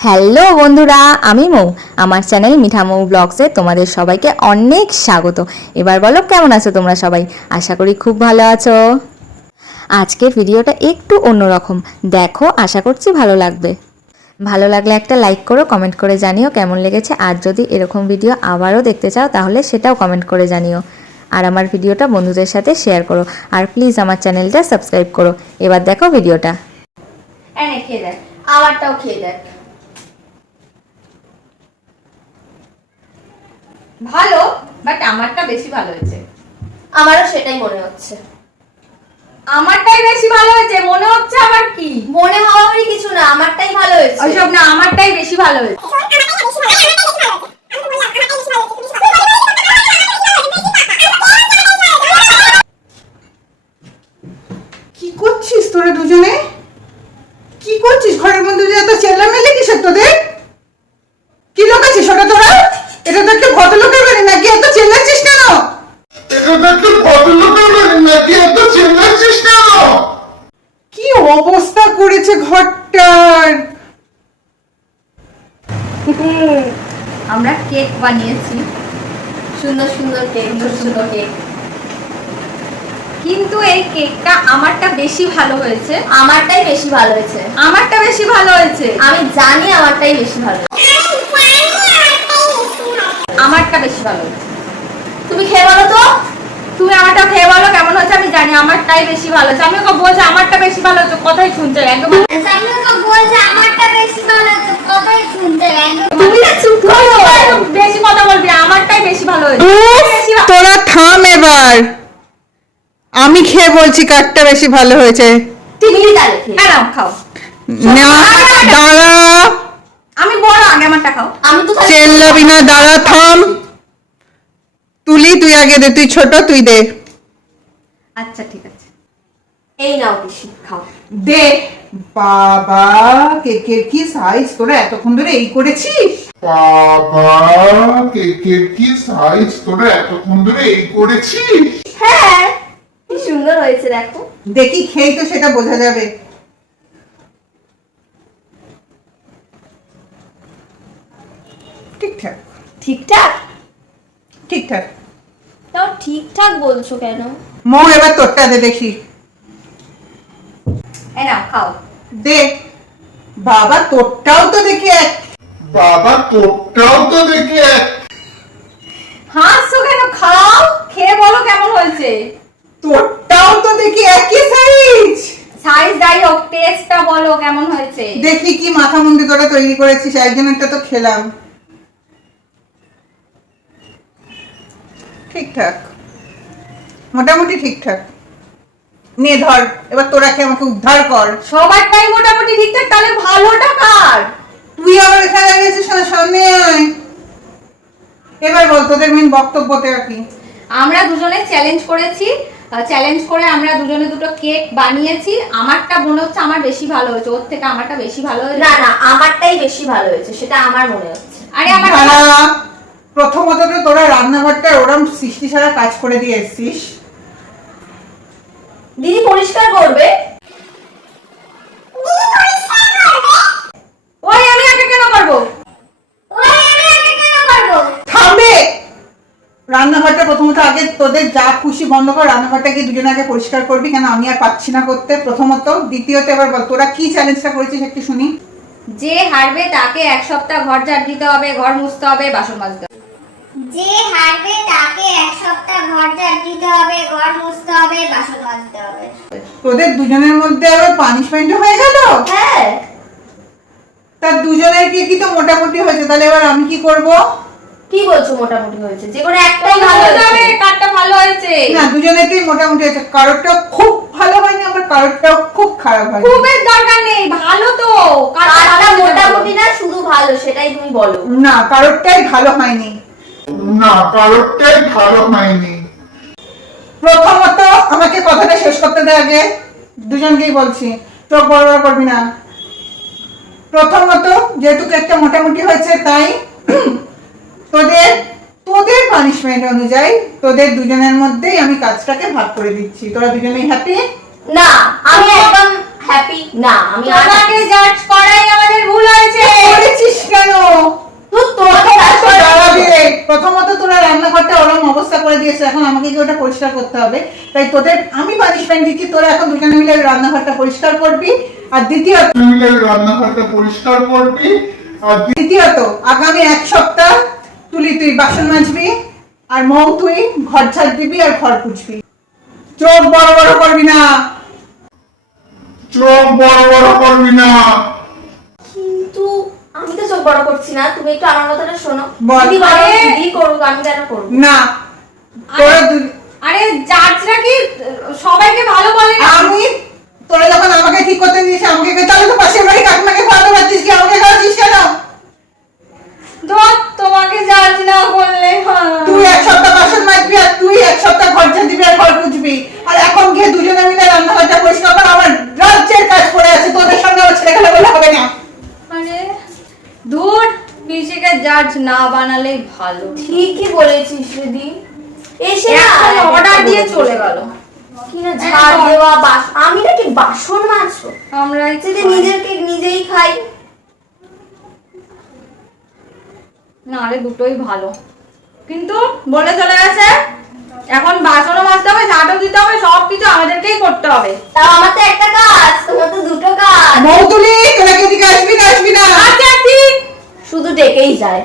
Hello বন্ধুরা, আমি মৌ। আমার চ্যানেল মিঠা মৌ ব্লগসে তোমাদের সবাইকে অনেক স্বাগত। এবার বলো, কেমন আছো তোমরা সবাই? আশা করি খুব ভালো আছো। আজকের ভিডিওটা একটু অন্যরকম, দেখো, আশা করছি ভালো লাগবে। ভালো লাগলে একটা লাইক করো, কমেন্ট করে জানিও কেমন লেগেছে। আর যদি এরকম ভিডিও আবারও দেখতে চাও তাহলে সেটাও কমেন্ট করে জানিও। আর আমার ভিডিওটা বন্ধুদের সাথে শেয়ার করো। আর প্লিজ আমার চ্যানেলটা সাবস্ক্রাইব করো। এবার দেখো ভিডিওটা। এনে খেয়ে দেখ, আমারটাও খেয়ে দেখ। ভালো, বাট আমারটা বেশি ভালো হয়েছে। আমারও সেটাই মনে হচ্ছে। আমারটাই বেশি ভালো হয়েছে মনে হচ্ছে। আমার কি মনে হওয়ারই কিছু না, আমারটাই ভালো হয়েছে। ওইসব না, আমারটাই বেশি ভালো হয়েছে। কি করছিস তোরা দুজনে? কি করছিস ঘরের মধ্যে? যে এত চেল্লামেল্লি কিসের তোদের? কি লোক আছিস ওটা তোরা? এটা তো একটা ভদ্রলোকের বাড়ি, নাকি এত চেল্লাচ্ছিস কেন? কি অবস্থা করেছে ঘরটার! আমরা কেক বানিয়েছি, সুন্দর সুন্দর কেক, ছোট ছোট কেক। কিন্তু এই কেকটা আমারটা বেশি ভালো হয়েছে। আমারটাই বেশি ভালো হয়েছে। আমারটা বেশি ভালো হয়েছে। আমি জানি আমারটাই বেশি ভালো হয়েছে। আমারটা বেশি ভালো হয়েছে। তুমি খেয়ে বলো তো। তুমি আমারটা খেয়ে বলো কেমন হচ্ছে। আমি জানি আমারটাই বেশি ভালো হয়েছে। আমি ওকে বলছি আমারটা বেশি ভালো হচ্ছে, কথাই শুনছে একদম। তুমি না চুপ করো। বেশি কথা বলবি, আমারটাই বেশি ভালো হয়েছে। তোরা থাম এবার। আমি খেয়ে বলছি কারটা বেশি ভালো হয়েছে। তুমি তাহলে খেয়ে। হ্যাঁ, নাও, খাও। না, দাঁড়া। আমি বড়, আগে আমারটা খাও। আমি তো খালি- চেল্লাবি না, দাঁড়া, থাম। তুই আগে দে, তুই ছোট, তুই দে। আচ্ছা ঠিক আছে। এই নাও বেশি খাও। দে। বাবা, কেকের কি সাইজ! তোরা এতক্ষণ ধরে এই করেছিস? বাবা, কেকের কি সাইজ! তোরা এতক্ষণ ধরে এই করেছিস? হ্যাঁ, কি সুন্দর হয়েছে দেখো। দেখি খেয়ে তো সেটা বোঝা যাবে। ঠিকঠাক ঠিকঠাক? ঠিকঠাক। তাও ঠিকঠাক বলছো কেন? মৌ, এবার তোরটা দে দেখি। এই নাও, খাও। দে। বাবা, তোরটাও তো দেখি এক। বাবা, তোরটাও তো দেখি এক। হাসছো কেন? খাও, খেয়ে বলো কেমন হয়েছে। তোরটাও তো দেখি একই সাইজ। সাইজ যাই হোক, টেস্টটা বলো কেমন হয়েছে। দেখি কি মাথা মুন্ডি তোরা তৈরি করেছিস। একজনেরটা তো খেলাম। ঠিকঠাক, মোটামুটি ঠিকঠাক। নে ধর, এবার তোরা খেয়ে আমাকে উদ্ধার কর। সবারটাই মোটামুটি ঠিকঠাক, তাহলে ভালোটা কার? তুই আবার এখানে দাঁড়িয়েছিস না, সামনে আয়। এবার বল তোদের মেন বক্তব্যটা কি? আমরা দুজনে চ্যালেঞ্জ করেছি। চ্যালেঞ্জ করে আমরা দুজনে দুটো কেক বানিয়েছি। আমারটা মনে হচ্ছে আমার বেশি ভালো হয়েছে, ওর থেকে আমারটা বেশি ভালো হয়েছে। না না, আমারটাই বেশি ভালো হয়েছে, সেটা আমার মনে হচ্ছে। আরে আমার দাঁড়া, প্রথমত তো তোরা রান্নাঘরটা ওরম সৃষ্টি ছাড়া কাজ করে দিয়ে এসছিস। দিদি পরিষ্কার করবে। ওই আমি আগে কেন করবো? থামবে। রান্নাঘরটা প্রথমত আগে তোদের যা খুশি বন্ধ কর। রান্নাঘরটা কি দুজনে আগে পরিষ্কার করবি? কেন আমি আর পাচ্ছি না করতে, প্রথমত। দ্বিতীয়ত এবার বল তোরা কি চ্যালেঞ্জটা করেছিস একটু শুনি। যে হারবে তাকে 1 সপ্তাহ ঘর ঝাড় দিতে হবে, ঘর মুছতে হবে, বাসন মাজতে হবে। যে হারবে তাকে 1 সপ্তাহ ঘর ঝাড় দিতে হবে, ঘর মুছতে হবে, বাসন মাজতে হবে। তোদের দুজনের মধ্যে আবার পানিশমেন্টও হয়ে গেল। হ্যাঁ, তার দুজনের কি তো মোটামুটি হয়েছে, তাহলে এবার আমি কি করব? কি বলছো মোটামুটি হয়েছে? যে কোনো একটাই ভালো বলতে হবে হয়েছে। কারটা ভালো হয়েছে। না, দুজনেরটাই মোটামুটি হয়েছে। কারোরটাও খুব ভালো হয়নি, আবার কারোরটাও খুব খারাপ হয়নি। খুবের দরকার নেই, ভালো তো। কারটা কারটা ভালো হয়েছে মোটামুটি না, শুধু ভালো, সেটাই তুমি বলো। না, কারোরটাই ভালো হয়নি। না, কারোরটাই ভালো হয়নি। প্রথমত আমাকে কথাটা শেষ করতে দে আগে। দুজনকেই বলছি, চোখ বড় বড় করবি না। প্রথমত, যেহেতু একটা মোটামুটি হয়েছে, তাই তোদের তোদের পানিশমেন্ট অনুযায়ী তোদের দুজনের মধ্যেই আমি কাজটাকে ভাগ করে দিচ্ছি। তোরা দুজনেই হ্যাপি? না, আমি একদম হ্যাপি না। আমি তোমাকে জাজ করাই আমাদের ভুল হয়েছে। আমাকে গিয়ে ওটা পরিষ্কার করতে হবে। তাই তোদের আমি পানিশমেন্ট দিচ্ছি, তোরা এখন দুজনে মিলে রান্নাঘরটা পরিষ্কার করবি। আর মিলে রান্নাঘরটা পরিষ্কার করবি। আর দ্বিতীয়ত আগামী 1 সপ্তাহ তুই বাসন মাজবি, আর মৌ তুই ঘর ঝাড় দিবি আর ঘর পুছবি। চোখ বড় বড় করবি না। চোখ বড় বড় করবি না। কিন্তু আমি তো চোখ বড় করছি না, তুমি একটু আমার কথাটা শোনো। বল। দিদি বলো, আরে- দিদি করুক, আমি কেন করবো? না তোরা আরে জাজরা কি সবাইকে ভালো বলে না? আমি তোরা যখন আমাকে ঠিক করতে দিয়েছিস, আমাকে তাহলে তো পাশের বাড়ি কাকিমাকে খাওয়াতে পারতিস, কি আমাকে খাওয়াচ্ছিস কেন? ধর, তোমাকে জাজ না করলে হয়। তুই 1 সপ্তাহ বাসন মাজবি, আর তুই 1 সপ্তাহ ঘর ঝাড় দিবি আর ঘর পুছবি। আর এখন গিয়ে দুজনে মিলে রান্নাঘরটা পরিষ্কার কর। আমার রাজ্যের কাজ পড়ে আছে, তোদের সঙ্গে আমার ছেলে খেলা বলে হবে না। আরে দূর, পিসিকে জাজ না বানালেই ভালো। ঠিকই বলেছিস দিদি। এসে না এখন অর্ডার দিয়ে চলে গেল। কি না ঝাড় দেওয়া, আমি নাকি বাসন মাজবো? আমরাই যদি নিজেকে নিজেই খাই। না আরে দুটোই ভালো, কিন্তু বলে চলে গেছে এখন বাসনও মাজতে হবে, ঝাঁটও দিতে হবে, সবকিছু আমাদেরকেই করতে হবে। তাও আমার তো একটা কাজ, তোমার তো দুটো কাজ। মৌতুলি তোরা কি এদিকে আসবি না? আচ্ছা ঠিক। শুধু ডেকেই যায়।